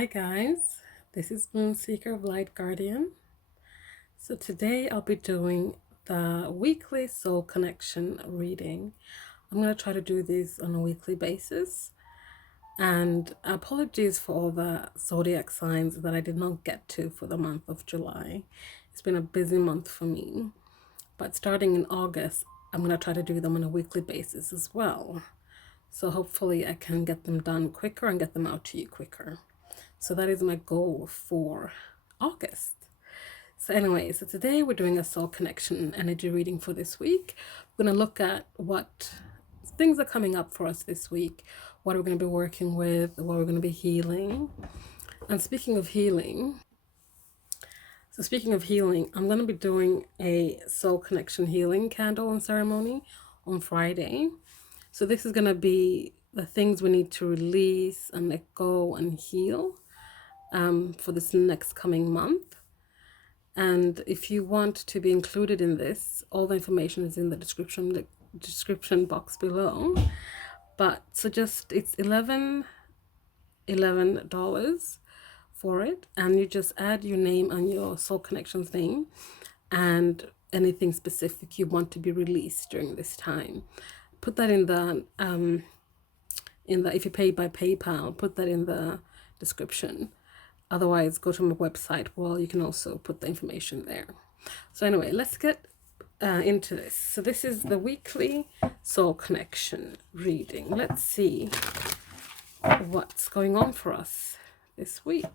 Hi guys, this is Moonseeker of Light Guardian. So today I'll be doing the weekly soul connection reading. I'm going to try to do these on a weekly basis. And apologies for all the zodiac signs that I did not get to for the month of July. It's been a busy month for me. But starting in August, I'm going to try to do them on a weekly basis as well. So hopefully I can get them done quicker and get them out to you quicker. So that is my goal for August. So anyway, so today we're doing a soul connection energy reading for this week. We're going to look at what things are coming up for us this week, what we're going to be working with, what we're going to be healing. And speaking of healing, I'm going to be doing a soul connection healing candle and ceremony on Friday. So this is going to be the things we need to release and let go and heal for this next coming month. And if you want to be included in this, all the information is in the description box below. But so just it's $11 for it, and you just add your name and your soul connections name and anything specific you want to be released during this time. Put that in the if you pay by PayPal, put that in the description. Otherwise, go to my website. Well, you can also put the information there. So anyway, let's get into this. So this is the weekly soul connection reading. Let's see what's going on for us this week.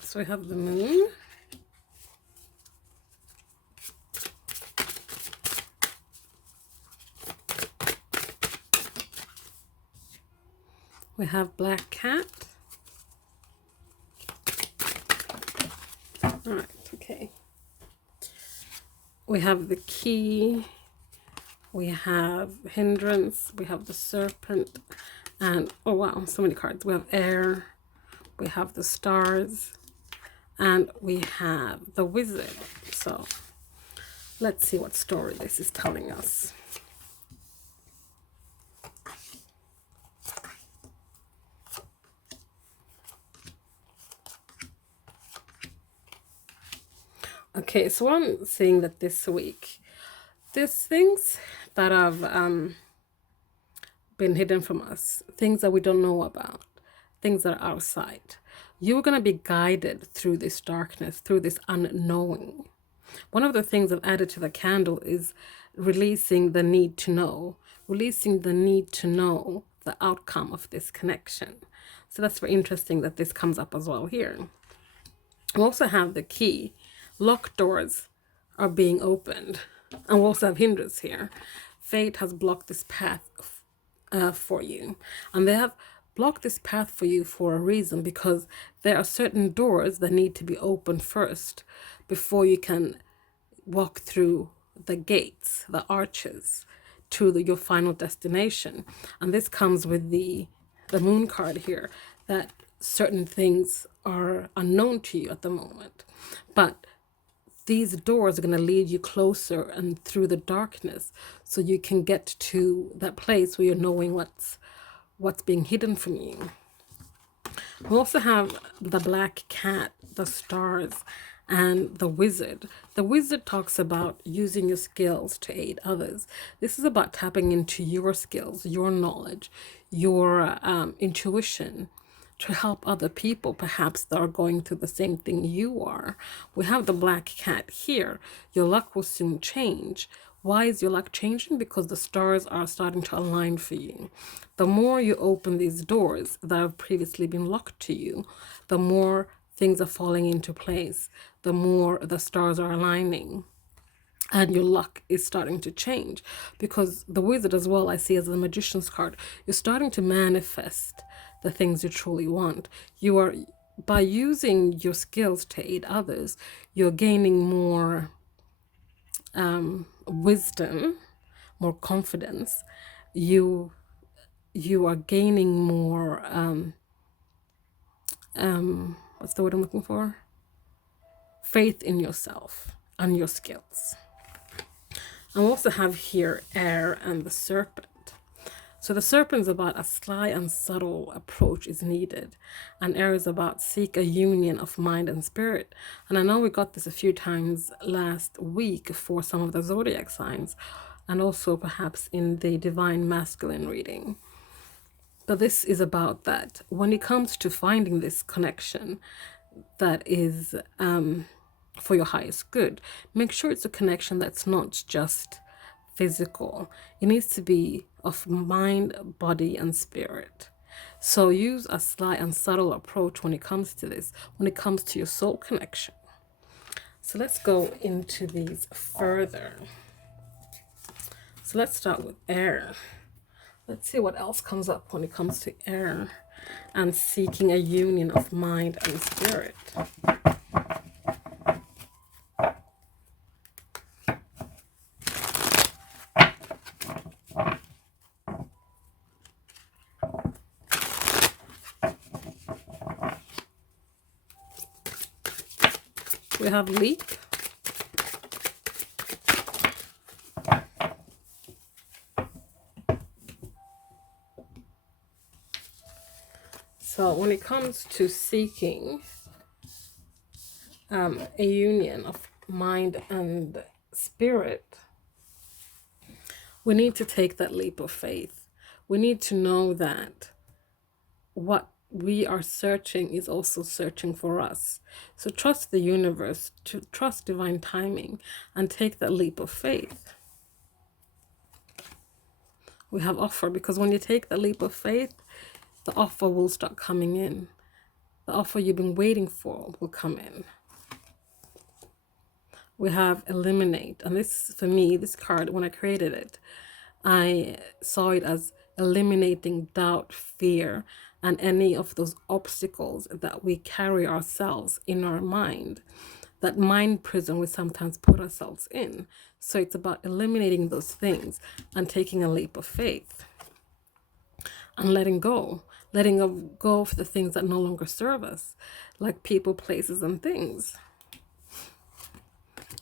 So we have the moon. We have black cat. All right, okay. We have the key. We have hindrance. We have the serpent. And, oh wow, so many cards. We have air. We have the stars. And we have the wizard. So let's see what story this is telling us. Okay, so I'm seeing that this week, there's things that have been hidden from us, things that we don't know about, things that are outside. You're going to be guided through this darkness, through this unknowing. One of the things I've added to the candle is releasing the need to know, releasing the need to know the outcome of this connection. So that's very interesting that this comes up as well here. We also have the key. Locked doors are being opened. And we also have hindrance here. Fate has blocked this path for you. And they have blocked this path for you for a reason, because there are certain doors that need to be opened first before you can walk through the gates, the arches, to your final destination. And this comes with the moon card here, that certain things are unknown to you at the moment. But these doors are going to lead you closer and through the darkness, so you can get to that place where you're knowing what's being hidden from you. We also have the black cat, the stars, and the wizard. The wizard talks about using your skills to aid others. This is about tapping into your skills, your knowledge, your intuition, to help other people perhaps that are going through the same thing you are. We have the black cat here. Your luck will soon change. Why is your luck changing? Because the stars are starting to align for you. The more you open these doors that have previously been locked to you, the more things are falling into place, the more the stars are aligning. And your luck is starting to change, because the wizard as well, I see as the magician's card. You're starting to manifest the things you truly want. You are, by using your skills to aid others, you're gaining more wisdom, more confidence. You are gaining more what's the word I'm looking for? Faith in yourself and your skills. I also have here air and the serpent. So the serpent is about a sly and subtle approach is needed, and air is about seek a union of mind and spirit. And I know we got this a few times last week for some of the zodiac signs, and also perhaps in the divine masculine reading. But this is about that when it comes to finding this connection that is for your highest good, make sure it's a connection that's not just physical. It needs to be of mind, body, and spirit. So use a sly and subtle approach when it comes to this, when it comes to your soul connection. So let's go into these further. So let's start with air. Let's see what else comes up when it comes to air and seeking a union of mind and spirit. We have leap. So when it comes to seeking a union of mind and spirit, we need to take that leap of faith. We need to know that what we are searching is also searching for us. So trust the universe, to trust divine timing, and take that leap of faith. We have offer, because when you take the leap of faith, the offer will start coming in. The offer you've been waiting for will come in. We have eliminate, and this, for me, this card, when I created it, I saw it as eliminating doubt, fear, and any of those obstacles that we carry ourselves in our mind, that mind prison we sometimes put ourselves in. So it's about eliminating those things and taking a leap of faith and letting go of the things that no longer serve us, like people, places, and things.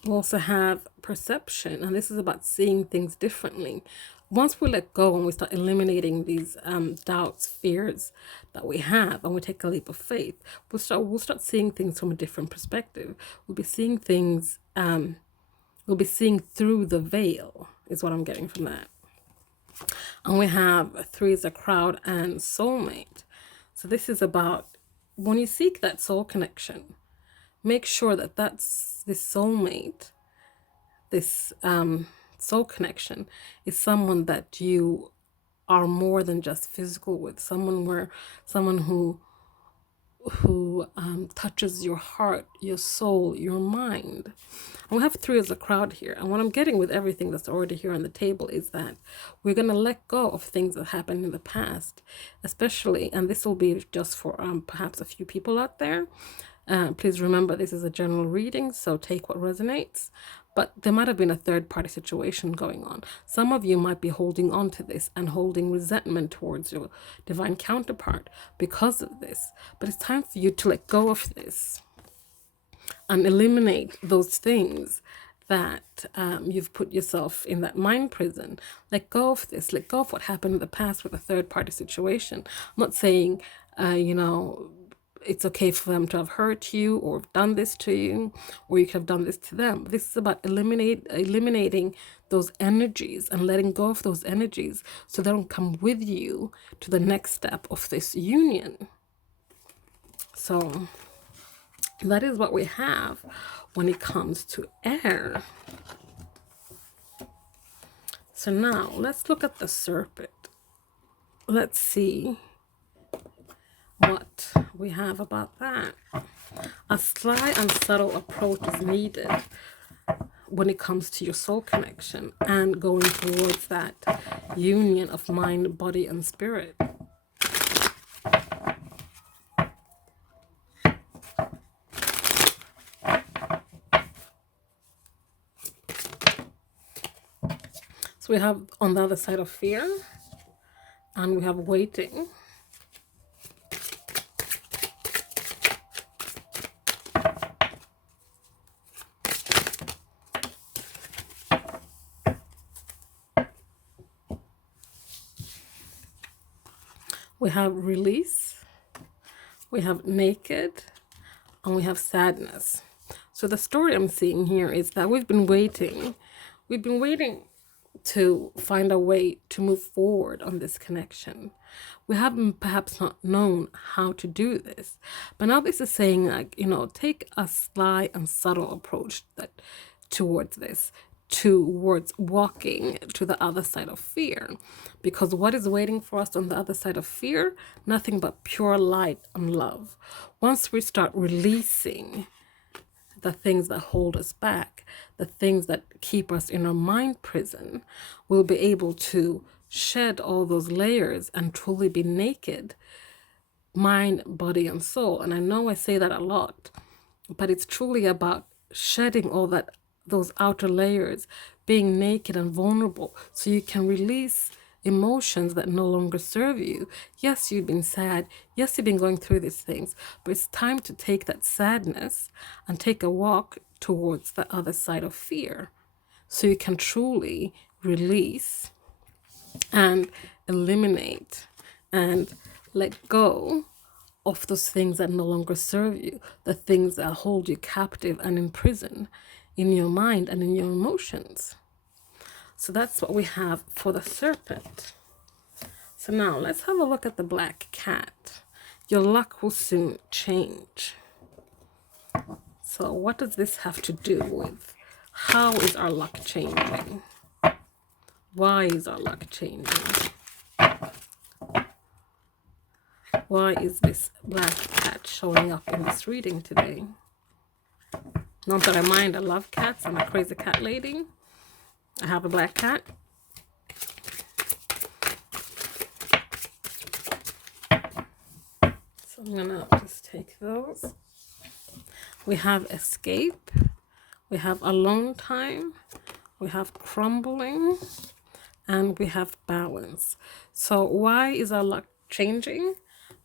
We also have perception, and this is about seeing things differently. Once we let go and we start eliminating these doubts, fears that we have, and we take a leap of faith, we'll start seeing things from a different perspective. We'll be seeing things, we'll be seeing through the veil, is what I'm getting from that. And we have 3 is a crowd and soulmate. So this is about when you seek that soul connection, make sure that that's this soulmate, this soul connection is someone that you are more than just physical with, someone who touches your heart, your soul, your mind. And we have 3 as a crowd here. And what I'm getting with everything that's already here on the table is that we're going to let go of things that happened in the past, especially, and this will be just for perhaps a few people out there. Please remember, this is a general reading, so take what resonates. But there might have been a third-party situation going on. Some of you might be holding on to this and holding resentment towards your divine counterpart because of this. But it's time for you to let go of this and eliminate those things that you've put yourself in that mind prison. Let go of this. Let go of what happened in the past with a third-party situation. I'm not saying, it's okay for them to have hurt you or done this to you, or you could have done this to them. This is about eliminating those energies and letting go of those energies so they don't come with you to the next step of this union. So that is what we have when it comes to air. So now let's look at the serpent. Let's see what we have about that. A sly and subtle approach is needed when it comes to your soul connection and going towards that union of mind, body, and spirit. So we have on the other side of fear, and we have waiting. We have release, we have naked, and we have sadness. So the story I'm seeing here is that we've been waiting to find a way to move forward on this connection. We haven't perhaps not known how to do this, but now this is saying, like, take a sly and subtle approach towards this, towards walking to the other side of fear. Because what is waiting for us on the other side of fear? Nothing but pure light and love. Once we start releasing the things that hold us back, the things that keep us in our mind prison, we'll be able to shed all those layers and truly be naked, mind, body, and soul. And I know I say that a lot, but it's truly about shedding all those outer layers, being naked and vulnerable, so you can release emotions that no longer serve you. Yes, you've been sad. Yes, you've been going through these things, but it's time to take that sadness and take a walk towards the other side of fear, so you can truly release and eliminate and let go of those things that no longer serve you, the things that hold you captive and in prison in your mind and in your emotions. So that's what we have for the serpent. So now let's have a look at the black cat. Your luck will soon change. So what does this have to do with how is our luck changing? Why is our luck changing? Why is this black cat showing up in this reading today? Not that I mind, I love cats. I'm a crazy cat lady. I have a black cat. So I'm gonna just take those. We have escape. We have alone time. We have crumbling. And we have balance. So why is our luck changing?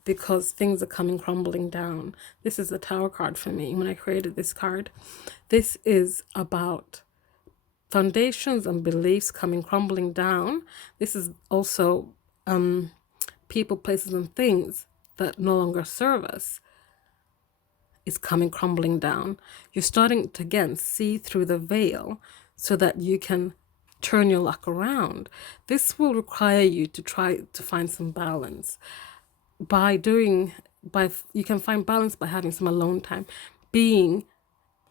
Because things are coming crumbling down. This is the Tower card for me when I created this card. This is about foundations and beliefs coming crumbling down. This is also people, places, and things that no longer serve us is coming crumbling down. You're starting to, again, see through the veil so that you can turn your luck around. This will require you to try to find some balance. You can find balance by having some alone time, being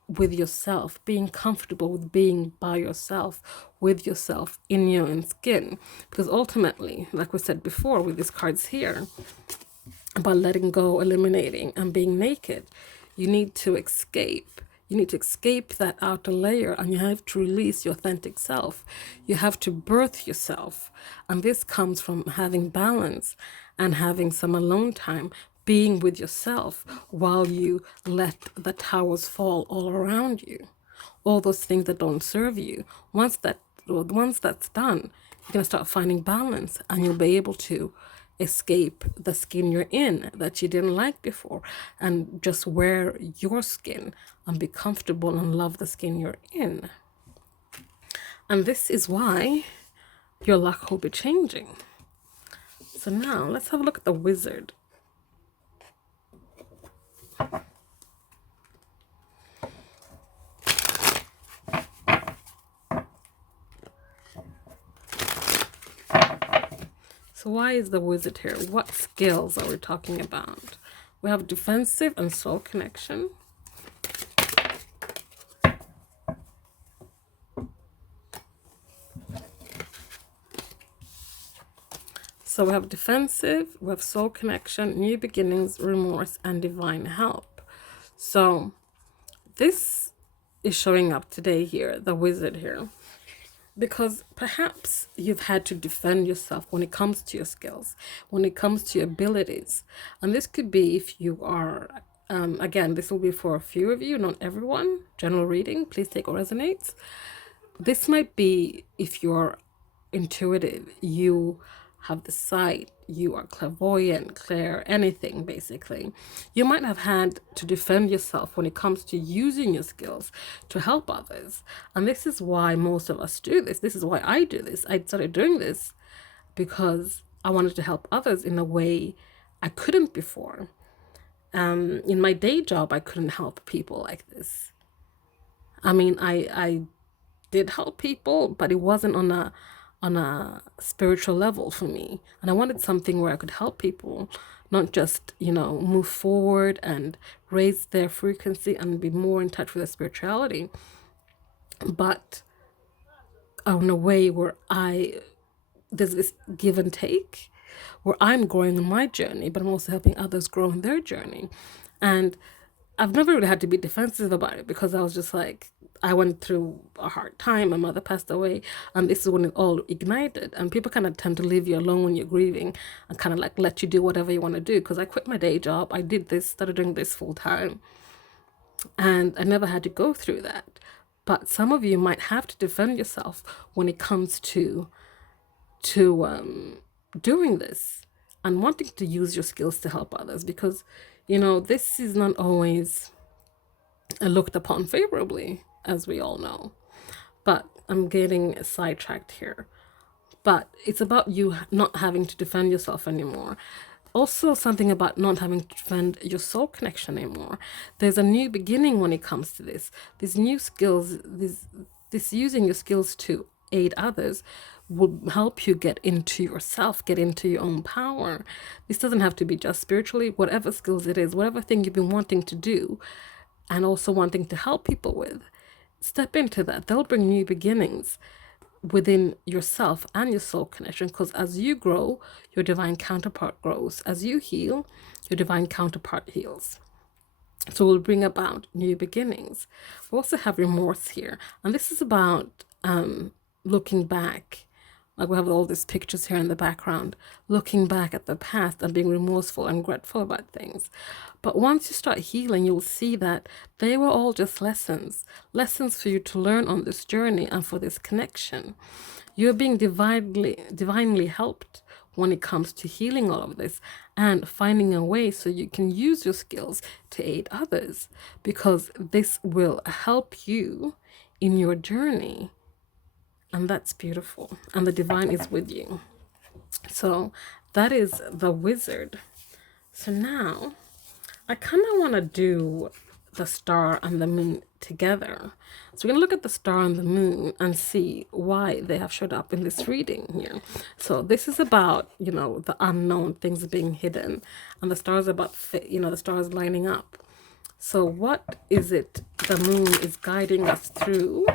with yourself, being comfortable with being by yourself, with yourself in your own skin. Because ultimately, like we said before with these cards here, about letting go, eliminating, and being naked, you need to escape. You need to escape that outer layer, and you have to release your authentic self. You have to birth yourself. And this comes from having balance and having some alone time, being with yourself while you let the towers fall all around you. All those things that don't serve you. Once that's done, you're going to start finding balance, and you'll be able to escape the skin you're in that you didn't like before, and just wear your skin and be comfortable and love the skin you're in. And this is why your luck will be changing. So now let's have a look at the wizard. So why is the wizard here? What skills are we talking about? We have defensive and soul connection. So we have defensive, we have soul connection, new beginnings, remorse, and divine help. So this is showing up today here, the wizard here, because perhaps you've had to defend yourself when it comes to your skills, when it comes to your abilities. And this could be if you are, again, this will be for a few of you, not everyone, general reading, please take what resonates. This might be if you're intuitive, you have the sight, you are clairvoyant, clair, anything basically. You might have had to defend yourself when it comes to using your skills to help others. And this is why most of us do this. This is why I do this. I started doing this because I wanted to help others in a way I couldn't before. In my day job, I couldn't help people like this. I mean, I did help people, but it wasn't on a spiritual level for me. And I wanted something where I could help people, not just, move forward and raise their frequency and be more in touch with their spirituality, but in a way where there's this give and take where I'm growing on my journey, but I'm also helping others grow in their journey. And I've never really had to be defensive about it, because I was just like, I went through a hard time. My mother passed away, and this is when it all ignited. And people kind of tend to leave you alone when you're grieving and kind of like let you do whatever you want to do. Because I quit my day job. I did this, started doing this full time. And I never had to go through that. But some of you might have to defend yourself when it comes to doing this and wanting to use your skills to help others, because this is not always looked upon favorably, as we all know. But I'm getting sidetracked here. But it's about you not having to defend yourself anymore. Also, something about not having to defend your soul connection anymore. There's a new beginning when it comes to this. These new skills, this using your skills to aid others will help you get into yourself, get into your own power. This doesn't have to be just spiritually. Whatever skills it is, whatever thing you've been wanting to do and also wanting to help people with, step into that. They'll bring new beginnings within yourself and your soul connection, because as you grow, your divine counterpart grows. As you heal, your divine counterpart heals. So we'll bring about new beginnings. We also have remorse here, and this is about looking back. Like we have all these pictures here in the background, looking back at the past and being remorseful and regretful about things. But once you start healing, you'll see that they were all just lessons for you to learn on this journey and for this connection. You're being divinely helped when it comes to healing all of this and finding a way so you can use your skills to aid others, because this will help you in your journey. And that's beautiful. And the divine is with you. So that is the wizard. So now I kind of want to do the star and the moon together. So we're going to look at the star and the moon and see why they have showed up in this reading here. So this is about, the unknown, things being hidden. And the stars about, the stars lining up. So what is it the moon is guiding us through?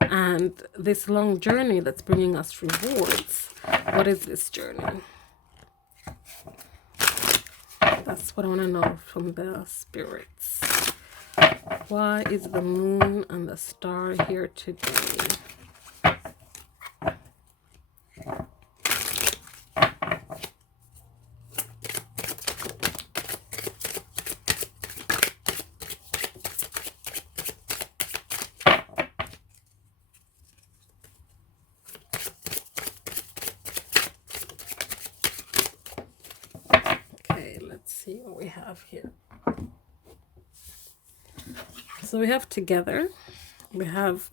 And this long journey that's bringing us rewards. What is this journey? That's what I want to know from the spirits. Why is the moon and the star here today? See what we have here. So we have together, we have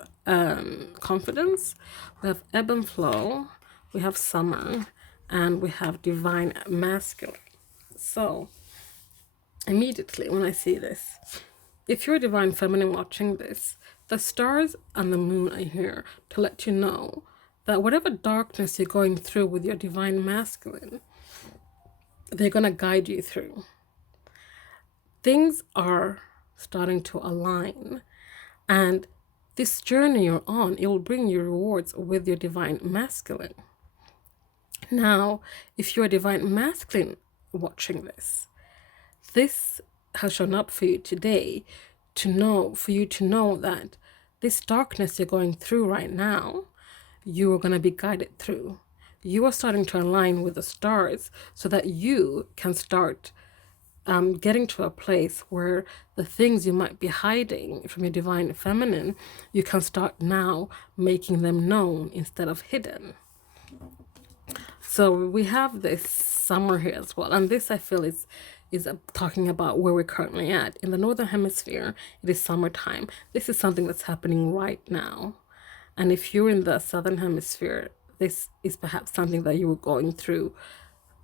confidence, we have ebb and flow, we have summer, and we have divine masculine. So immediately when I see this, if you're a divine feminine watching this, the stars and the moon are here to let you know that whatever darkness you're going through with your divine masculine, they're going to guide you through. Things are starting to align, and this journey you're on, it will bring you rewards with your divine masculine. Now, if you're a divine masculine watching this, this has shown up for you today for you to know that this darkness you're going through right now, you are going to be guided through. You are starting to align with the stars so that you can start getting to a place where the things you might be hiding from your divine feminine, you can start now making them known instead of hidden. So we have this summer here as well. And this I feel is talking about where we're currently at. In the Northern Hemisphere, it is summertime. This is something that's happening right now. And if you're in the Southern Hemisphere, this is perhaps something that you were going through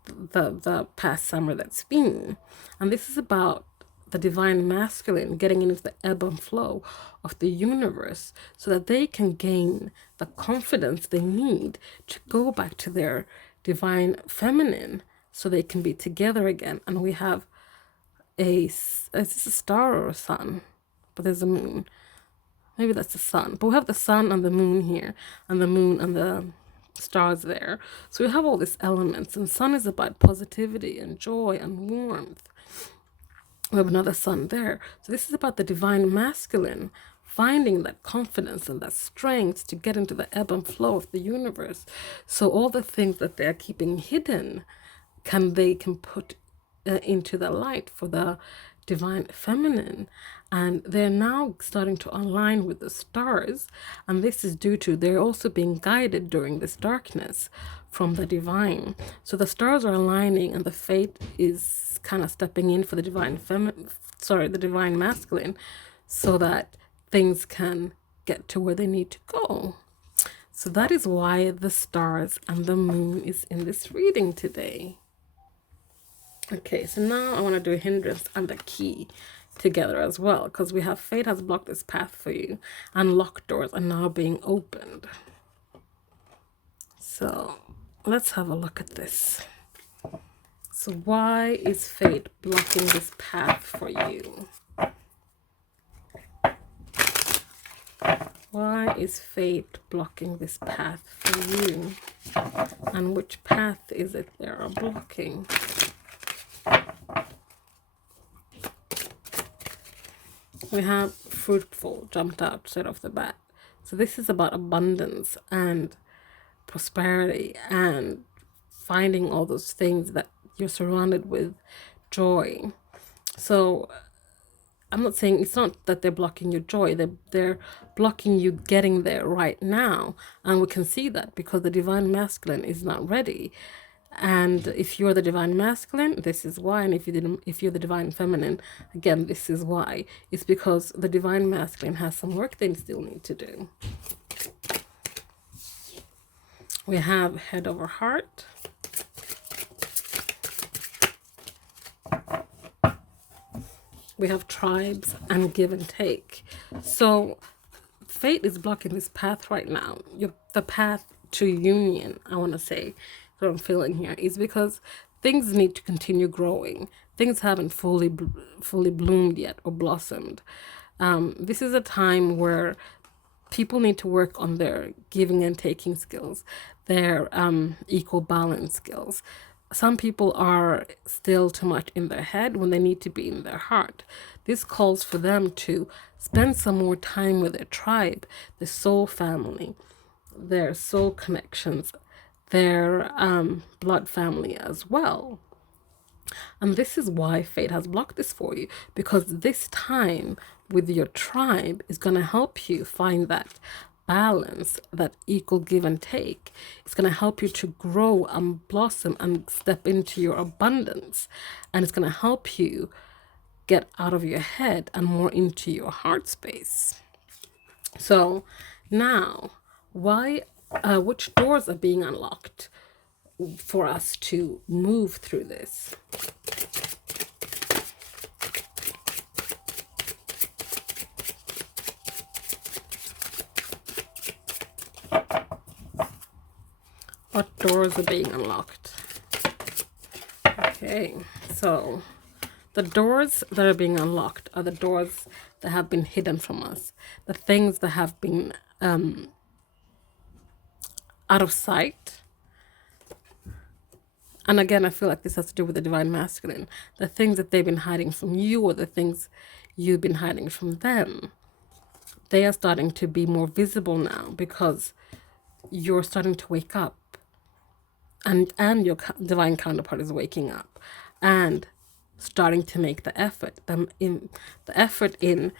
the past summer that's been. And this is about the divine masculine getting into the ebb and flow of the universe so that they can gain the confidence they need to go back to their divine feminine so they can be together again. And we have is this a star or a sun? But there's a moon. Maybe that's the sun. But we have the sun and the moon here, and the moon and the stars there. So we have all these elements, and sun is about positivity and joy and warmth. We have another sun there. So this is about the divine masculine finding that confidence and that strength to get into the ebb and flow of the universe. So all the things that they're keeping hidden they can put into the light for the divine feminine. And they're now starting to align with the stars, and this is due to they're also being guided during this darkness from the divine. So the stars are aligning, and the fate is kind of stepping in for the divine the divine masculine, so that things can get to where they need to go. So that is why the stars and the moon is in this reading today. Okay, so now I want to do a hindrance and a key together as well, because we have fate has blocked this path for you and locked doors are now being opened. So let's have a look at this. So why is fate blocking this path for you? Why is fate blocking this path for you? And which path is it they are blocking? We have fruitful jumped out straight off the bat. So this is about abundance and prosperity and finding all those things that you're surrounded with, joy. So I'm not saying, it's not that they're blocking your joy, they're blocking you getting there right now. And we can see that because the divine masculine is not ready. And if you're the divine masculine, this is why. And if you're the divine feminine, again, this is why. It's because the divine masculine has some work they still need to do. We have head over heart. We have tribes and give and take. So fate is blocking this path right now. The path to union, I want to say, what I'm feeling here is because things need to continue growing. Things haven't fully bloomed yet or blossomed. This is a time where people need to work on their giving and taking skills, their equal balance skills. Some people are still too much in their head when they need to be in their heart. This calls for them to spend some more time with their tribe, the soul family, their soul connections, their blood family as well. And this is why fate has blocked this for you, because this time with your tribe is going to help you find that balance, that equal give and take. It's going to help you to grow and blossom and step into your abundance. And it's going to help you get out of your head and more into your heart space. So now, which doors are being unlocked for us to move through this? What doors are being unlocked? Okay, so the doors that are being unlocked are the doors that have been hidden from us, the things that have been out of sight. And again, I feel like this has to do with the divine masculine, the things that they've been hiding from you or the things you've been hiding from them. They are starting to be more visible now because you're starting to wake up. And your divine counterpart is waking up and starting to make the effort, in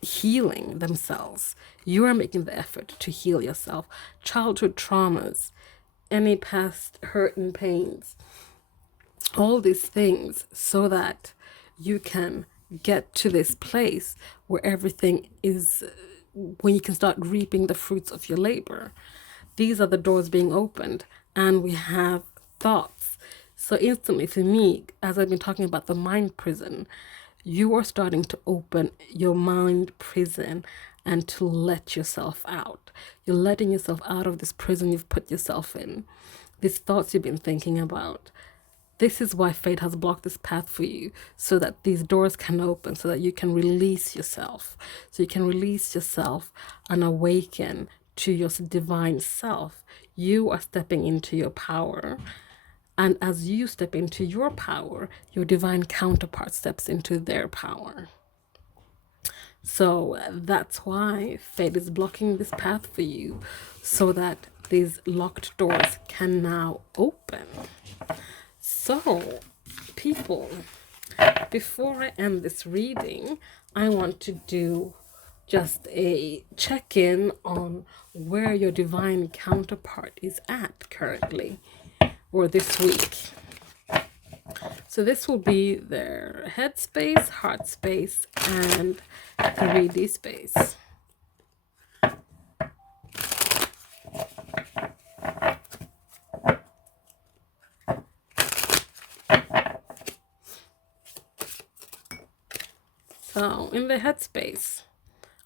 healing themselves. You are making the effort to heal yourself. Childhood traumas, any past hurt and pains, all these things, so that you can get to this place where everything is, when you can start reaping the fruits of your labor. these are the doors being opened, and we have thoughts. So instantly for me, as I've been talking about the mind prison, you are starting to open your mind prison and to let yourself out. You're letting yourself out of this prison you've put yourself in, these thoughts you've been thinking about. This is why fate has blocked this path for you, so that these doors can open, so that you can release yourself. So you can release yourself and awaken to your divine self. You are stepping into your power. And as you step into your power, your divine counterpart steps into their power. So that's why fate is blocking this path for you, so that these locked doors can now open. So, people, before I end this reading, I want to do just a check-in on where your divine counterpart is at currently, or this week. So this will be their head space, heart space, and 3D space. So in the headspace,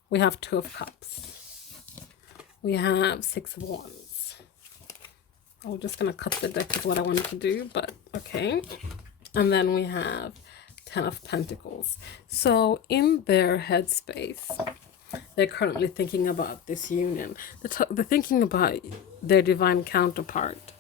we have 2 of Cups. We have 6 of Wands. I'm just going to cut the deck is what I wanted to do, but okay. And then we have 10 of Pentacles. So in their headspace, they're currently thinking about this union. They're thinking about their divine counterpart.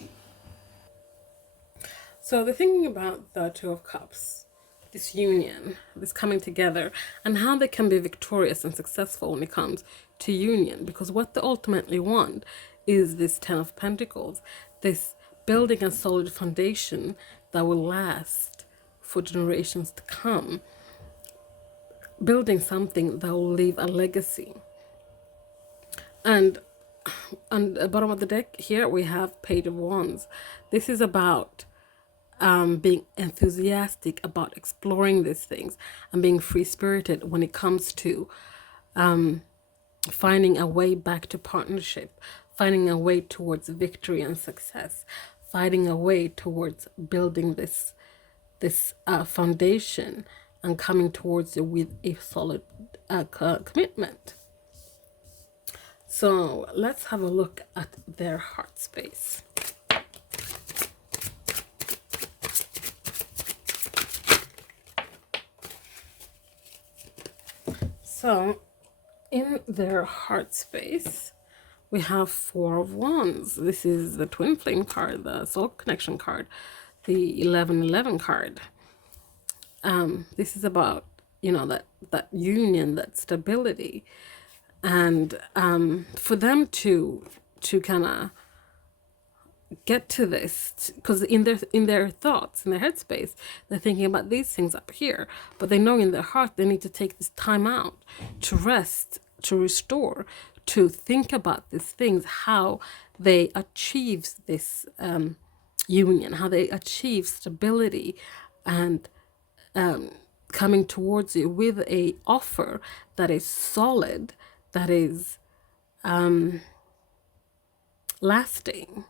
So they're thinking about the 2 of Cups, this union, this coming together, and how they can be victorious and successful when it comes to union. Because what they ultimately want is this 10 of Pentacles, this building a solid foundation that will last for generations to come, building something that will leave a legacy. And on the bottom of the deck here, we have Page of Wands. This is about being enthusiastic about exploring these things and being free-spirited when it comes to finding a way back to partnership, finding a way towards victory and success, finding a way towards building this foundation and coming towards it with a solid commitment. So let's have a look at their heart space. So in their heart space, we have 4 of Wands. This is the Twin Flame card, the Soul Connection card, the 1111 card. This is about, you know, that union, that stability, and for them to kind of get to this, because in their thoughts, in their headspace, they're thinking about these things up here, but they know in their heart they need to take this time out to rest, to restore, to think about these things, how they achieve this union, how they achieve stability, and coming towards you with a offer that is solid, that is lasting.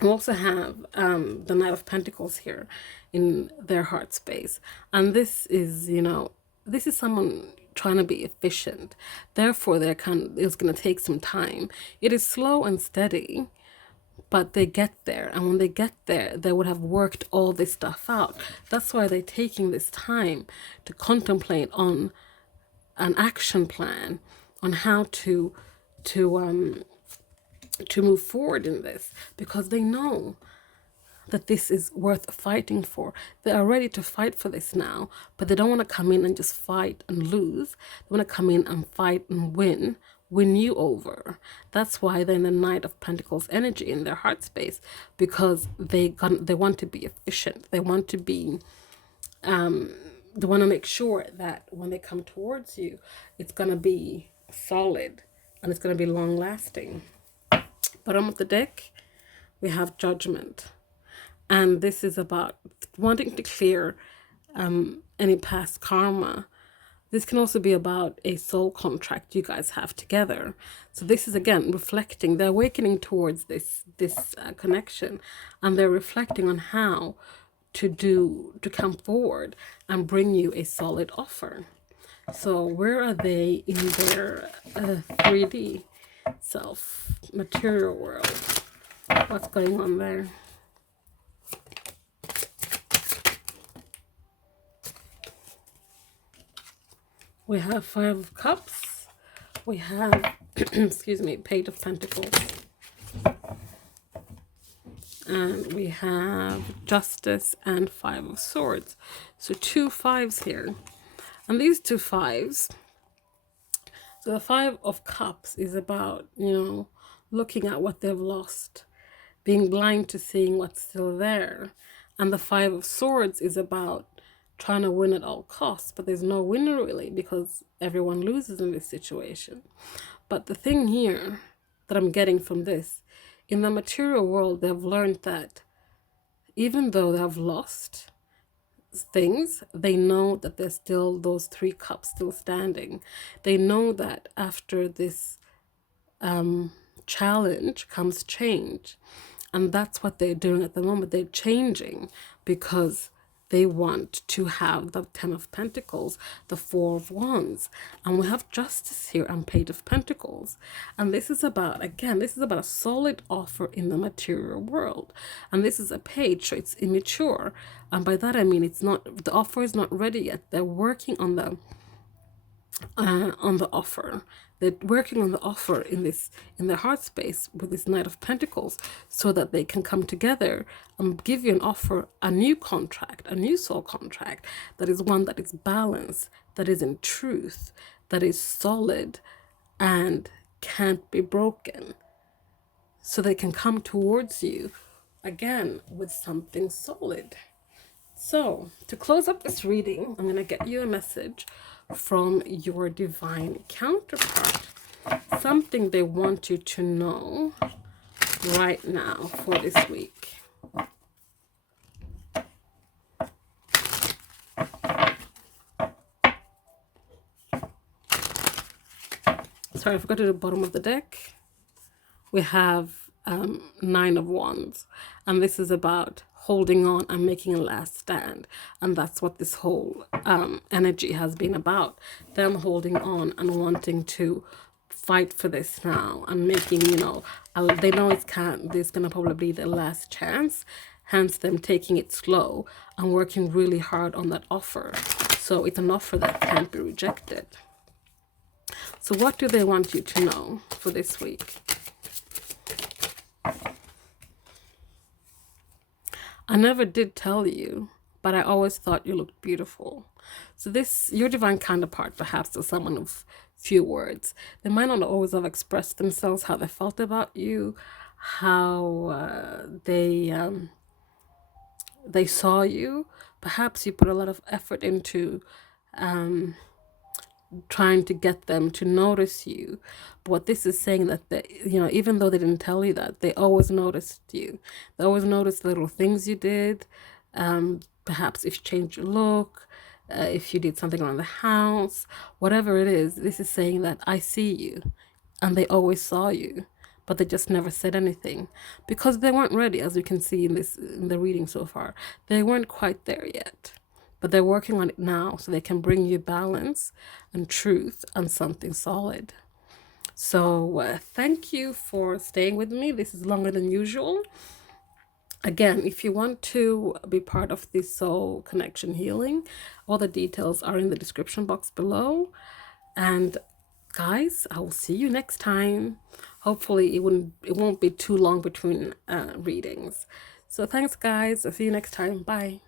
We also have the Knight of Pentacles here in their heart space. And this is, you know, this is someone trying to be efficient. Therefore, it's going to take some time. It is slow and steady, but they get there. And when they get there, they would have worked all this stuff out. That's why they're taking this time to contemplate on an action plan on how to move forward in this, because they know that this is worth fighting for. They are ready to fight for this now, but they don't want to come in and just fight and lose. They want to come in and fight and win you over. That's why they're in the Knight of Pentacles energy in their heart space, because they want to be efficient. They want to be they want to make sure that when they come towards you, it's going to be solid and it's going to be long lasting. Bottom of the deck, we have Judgment. And this is about wanting to clear any past karma This can also be about a soul contract you guys have together. So this is again reflecting, they're awakening towards this connection, and they're reflecting on how to come forward and bring you a solid offer. So where are they in their 3D self, material world? What's going on there? We have Five of Cups. We have, excuse me, Page of Pentacles. And we have Justice and Five of Swords. So 2 5s here. And these 2 5s, so the Five of Cups is about, looking at what they've lost, being blind to seeing what's still there. And the Five of Swords is about trying to win at all costs, but there's no winner really, because everyone loses in this situation. But the thing here that I'm getting from this, in the material world, they've learned that even though they have lost things, they know that there's still those 3 cups still standing. They know that after this challenge comes change. And that's what they're doing at the moment. They're changing because they want to have the 10 of Pentacles, the 4 of Wands. And we have Justice here and Page of Pentacles. And this is about, again, this is about a solid offer in the material world. And this is a page, so it's immature. And by that I mean it's not, the offer is not ready yet. They're working on the offer. They're working on the offer in their heart space with this Knight of Pentacles, so that they can come together and give you an offer, a new contract, a new soul contract, that is one that is balanced, that is in truth, that is solid and can't be broken. So they can come towards you again with something solid. So to close up this reading, I'm going to get you a message from your divine counterpart. Something they want you to know right now for this week. Sorry, I forgot to the bottom of the deck. We have 9 of Wands. And this is about holding on and making a last stand. And that's what this whole energy has been about. Them holding on and wanting to fight for this now and making, they know this going to probably be their last chance. Hence them taking it slow and working really hard on that offer. So it's an offer that can't be rejected. So what do they want you to know for this week? I never did tell you, but I always thought you looked beautiful. So this, your divine counterpart, perhaps is someone of few words. They might not always have expressed themselves, how they felt about you, how they saw you. Perhaps you put a lot of effort into trying to get them to notice you. But what this is saying, that they, even though they didn't tell you that, they always noticed you. They always noticed the little things you did. Perhaps if you changed your look, if you did something around the house, whatever it is, this is saying that I see you. And they always saw you, but they just never said anything because they weren't ready. As you can see in the reading so far, they weren't quite there yet. But they're working on it now so they can bring you balance and truth and something solid. So thank you for staying with me. This is longer than usual. Again, if you want to be part of this soul connection healing, all the details are in the description box below. And guys, I will see you next time. Hopefully it won't be too long between readings. So thanks guys. I'll see you next time. Bye.